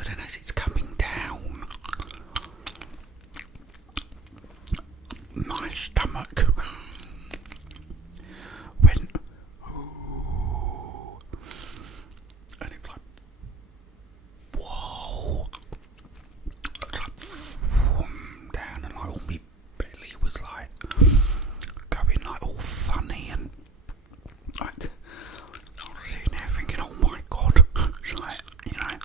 But then as it's coming down, my stomach went, ooh, and it was like, whoa, it's like down, and like all my belly was like going like all funny, and like, I was sitting there thinking, oh my god, it's like, you know.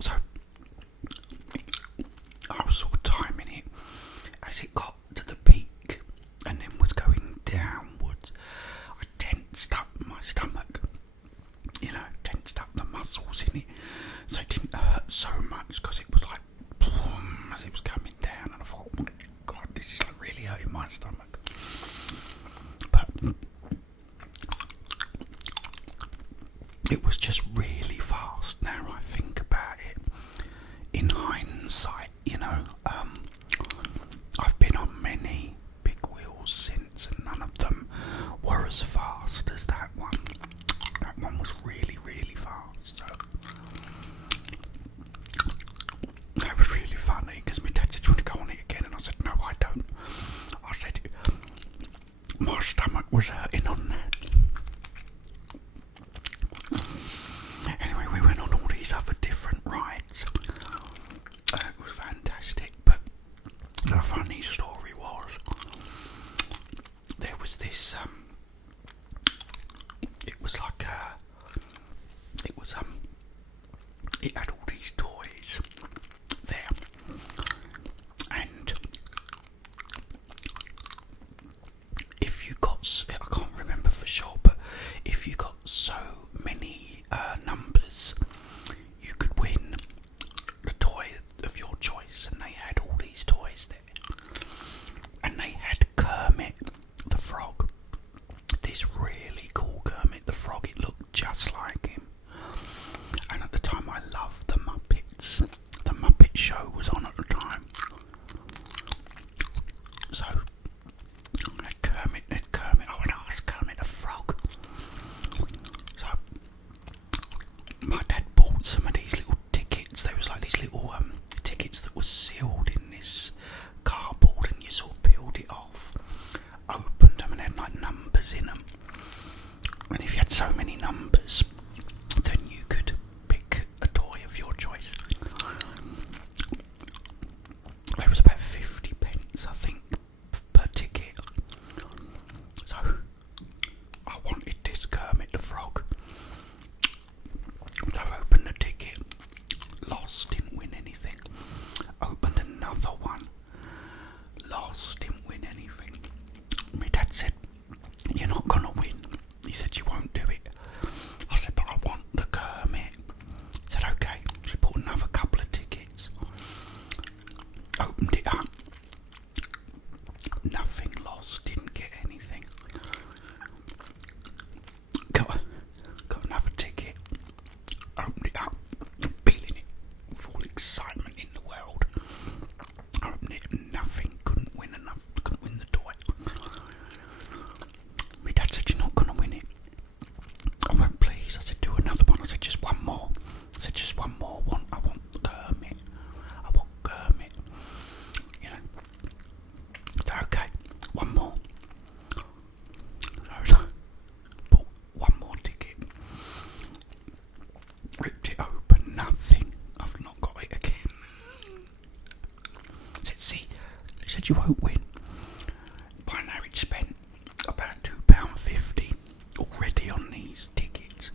So I was sort of timing it as it got to the peak and then was going downwards. I tensed up my stomach, you know, tensed up the muscles in it, so it didn't hurt so much because it was like boom, as it was coming down, and I thought, oh my god, this is like really hurting my stomach. But it was just really fast. Now I think about it in hindsight, you know, I've been on many big wheels since, and none of them were as fast as that one. That one was really, really fast. So that was really funny because my dad said, "Do you want to go on it again?" And I said, "No, I don't." I said, my stomach was hurting on that. Anyway, we went on all these other different rides. It was fantastic, but the funny story was there was this it was like it had all these toys there, and if you got, I can't remember for sure, but if you got so many numbers, you could win the toy of your choice, and they had all these toys there, and they had Kermit the Frog, this really cool Kermit the Frog. It looked just like him, and at the time I loved the Muppets. The Muppet Show was on at the time, so Kermit, I would ask Kermit the Frog. So my dad bought some of these little tickets. There was like these little tickets that were sealed in this cardboard, and you sort of peeled it off, opened them, and had like numbers in them. And if you had so many numbers, then you could pick a toy of your choice. There was about 50 pence, I think, per ticket. So I wanted this Kermit the Frog. So I opened the ticket, lost, didn't win anything. Opened another one, lost, didn't win anything. My dad said, "You're not gonna win." He said, "You won't do it." I said, "But I want the Kermit." He said, "Okay." So he bought another couple of tickets, opened it up, nothing, lost, didn't get anything. Got another ticket, opened it up, feeling it with all the excitement in the world. Opened it, nothing, couldn't win the toy. My dad said, "You're not going to win it." I went, "Please." I said, "Do another one." I said, "Just one more." I said, "Just one more. I want Kermit. I want Kermit." You know. So, okay, one more. So, bought one more ticket. Ripped it open, nothing. I've not got it again. I said, "See," he said, "You won't win." By now he'd spent about £2.50 already on these tickets.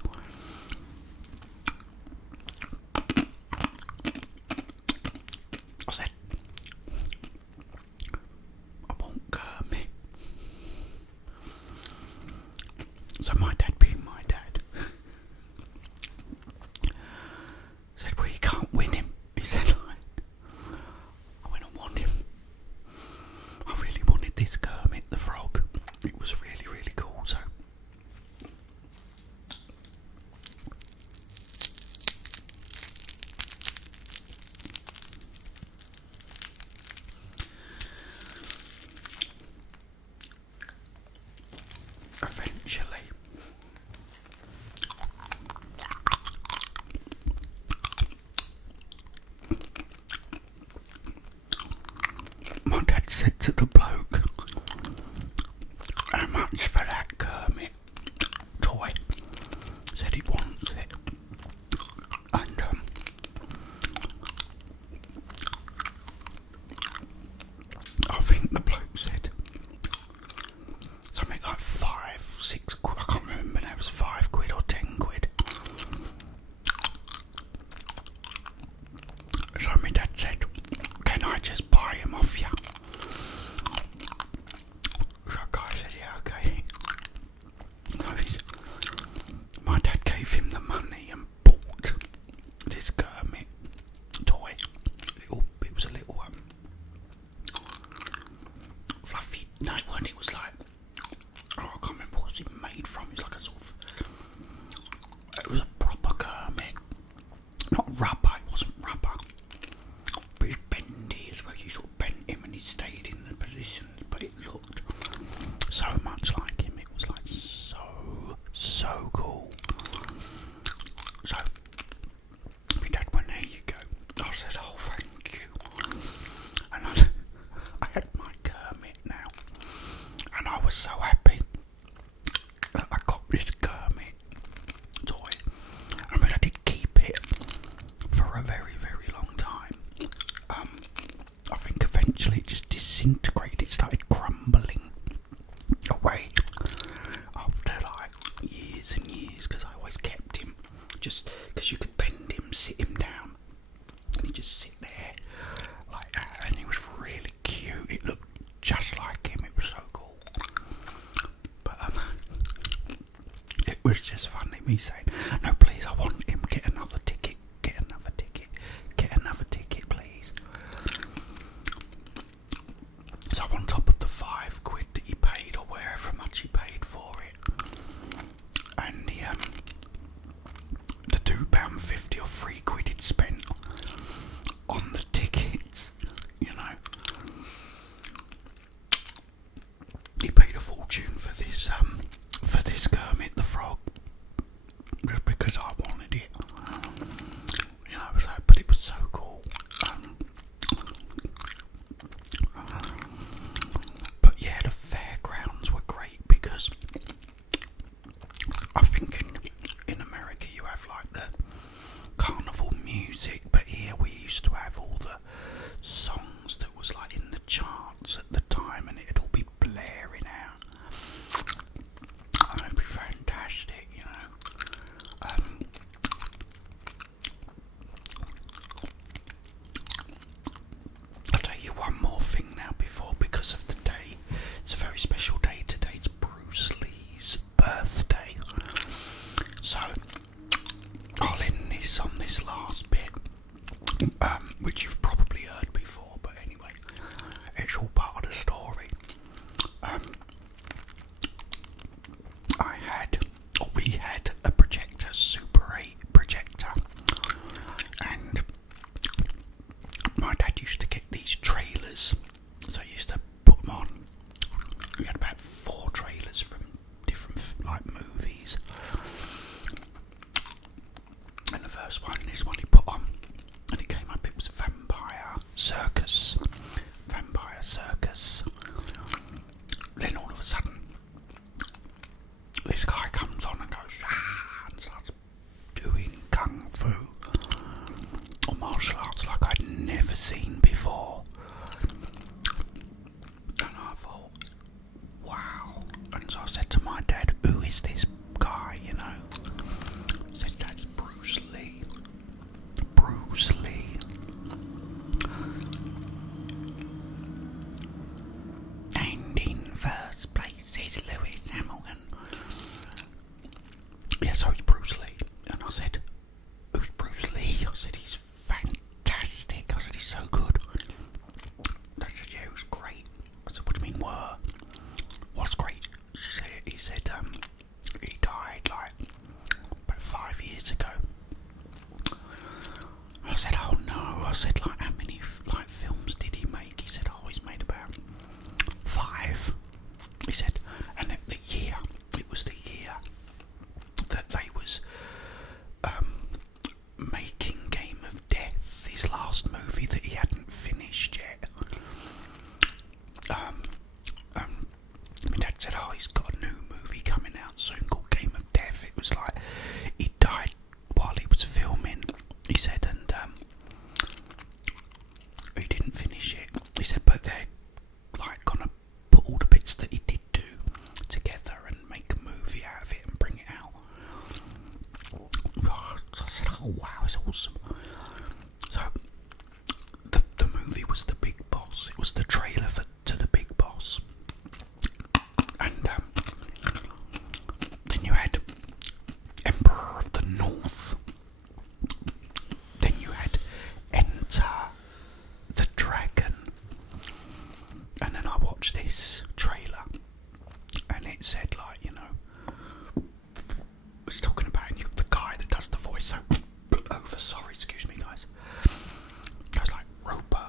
I said, "I want Kermit." So my dad, being my dad, said, "Well, you can't win him." He said, "I went, I want him." to the bloke, how much for that Kermit toy? Said he wants it. And I think the bloke said something like 5, 6 quid. I can't remember now, it was 5 quid or 10 quid. So my dad said, can I just buy him off you? So the guy said, yeah, okay. So my dad gave him the money and bought this Kermit toy. It was a little fluffy. No, it wasn't. It was like, I can't remember what it was made from. It was like a sort of, it was a proper Kermit, not rubber. It wasn't rubber, but it's bendy as well. You sort of bent him and he stayed in the positions, but it looked so much like him. It was like so cool. So my dad went, there you go. I said, oh, thank you. And I had my Kermit now, and I was so happy that I got this Kermit toy. I mean, I did keep it for a very, very long time. I think eventually it just disintegrated. It started crumbling away after like years and years, because I always kept him, just because you could bend him, sit him down, and he'd just sit there like that, and he was really cute. It looked just like him. It was so cool. But it was just funny me saying, no, please, I want him. Get another ticket. Get another ticket. Get another ticket, please. So on top of the 5 quid that he paid, or wherever much he paid for it, and the £2.50 or 3 quid he'd spent on the tickets, you know, he paid a fortune for this Kermit the Frog, just because I wanted it, you know. So, but it was so cool. But yeah, the fairgrounds were great, because I think in America you have like the carnival music, but here we used to have all the songs that was like in the charts at the time, and it'd all be blaring out. And it'd be fantastic, you know. I'll tell you one more thing now, before, because of the day. It's a very special day today. It's Bruce Lee's birthday. So I'll end this on this last bit, which you've probably heard before, but anyway, it's all part of the story. We had a projector, Super 8 projector, and my dad used to get these trailers, so he used to put them on. We had about 4 trailers from different like movies, and the first one, this one he put on, and it came up, it was Vampire Circus. Then all of a sudden, this guy comes on and goes, and starts doing kung fu or martial arts like I'd never seen before. And I thought, wow. And so I said to my dad, who is this guy, you know? He said, that's Bruce Lee. Bruce Lee. And in first place is Lewis Hamilton. Yeah, so it's Bruce Lee. And I said, who's Bruce Lee? I said, he's fantastic. I said, he's so good. They said, yeah, it was great. I said, what do you mean, were? What's great? He said, he died like about 5 years ago. I said, oh no. I said, like, how many like films did he make? He said, oh, he's made about 5. He said, and the year, it was the year that they was was like he died while he was filming. He said, and he didn't finish it. He said, but they're like gonna put all the bits that he did do together and make a movie out of it and bring it out. So I said, oh wow, it's awesome. So the movie was The Big Boss. It was the trailer to The Big Boss. And then you had Emperor of the North. Then you had Enter the Dragon. And then I watched this trailer, and it said, like, you know, it's talking about the guy that does the voice. So sorry, excuse me, guys. Goes like Roper,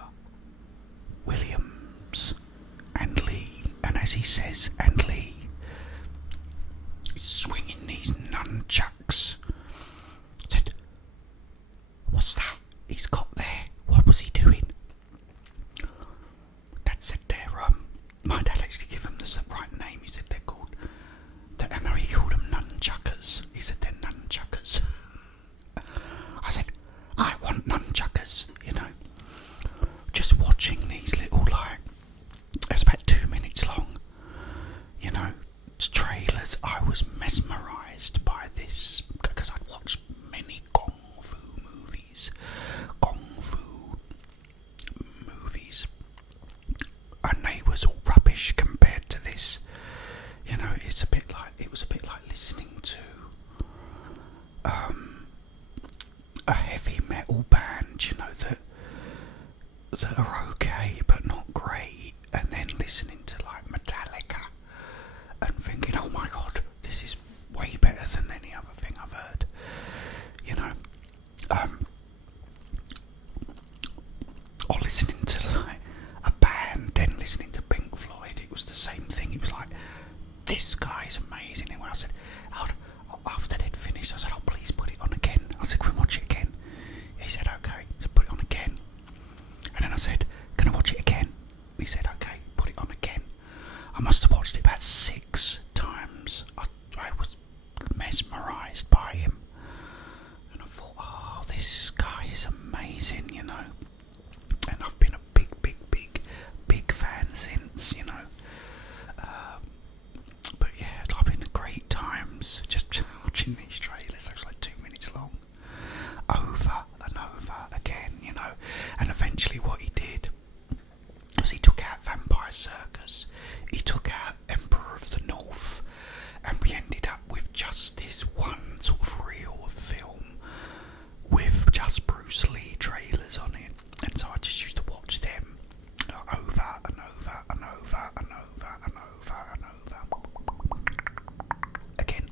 Williams, and Lee. And as he says, and Lee, he's swinging these nunchucks. Said, what's that he's got there? What was he doing? Dad said my dad actually gave them the right name. He said they're called, I know he called them nunchuckers. He said they're nunchuckers. I said, I want nunchuckers, you know. Just watching these little, like, it was about 2 minutes long, you know, trailers. I was mesmerised by this because I'd watched many kung fu movies, and they was all rubbish compared to this. You know, it was a bit like listening to a heavy metal band, you know, that are okay but not great, and then listening to like Metallica and thinking, oh my god, this is way better than any other thing I've heard, you know. Or listening to like a band, then listening to Pink Floyd. It was the same thing. It was like, this guy's amazing. And when I said, after they'd finished, I said, oh, please put it on again. I said, can we watch it again? He said, okay. So put it on again. And then I said, can I watch it again? He said, okay, put it on again. I must have watched it about 6 times. I was mesmerised by him. And I thought, oh, this guy is amazing, you know. And I've been a big fan since, you know. But yeah, I've been great times just watching these trailers. It was like 2 minutes long, over and over again, you know. And eventually what he did was he took out Vampire Circus, he took out Emperor of the North, and we ended up with just this one sort of real film with just Bruce Lee trailers on it. And so I just used to watch them over and over and over and over and over and over again.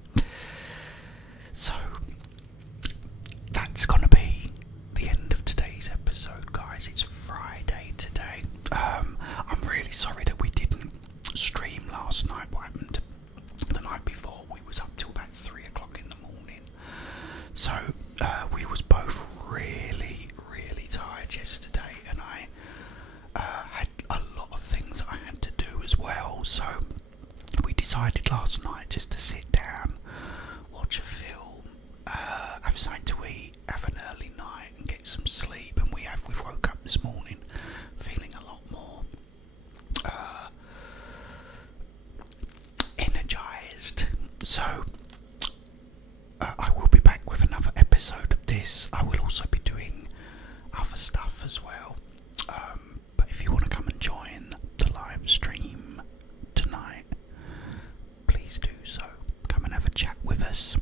So that's gonna be the end of today's episode, guys. It's Friday today. I'm really sorry that we didn't stream last night. What happened the night before? We was up till about 3 o'clock in the morning. So we was both really tired yesterday, and I had a lot of things I had to do as well. So we decided last night just to sit down, watch a film, have something to eat, have an early night, and get some sleep. And we've woke up this morning feeling a lot more energised. So I will be back with another episode of this. I will also be doing other stuff as well. But if you want to come and join the live stream tonight, please do so. Come and have a chat with us.